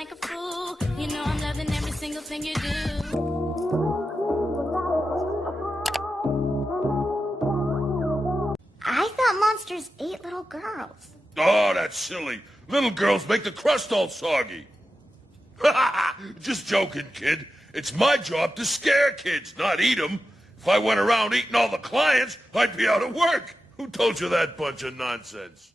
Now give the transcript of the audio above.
like a fool. You know I'm loving every single thing you do. I thought monsters ate little girls. Oh, that's silly. Little girls make the crust all soggy. Just joking, kid. It's my job to scare kids, not eat them. If I went around eating all the clients, I'd be out of work. Who told you that bunch of nonsense?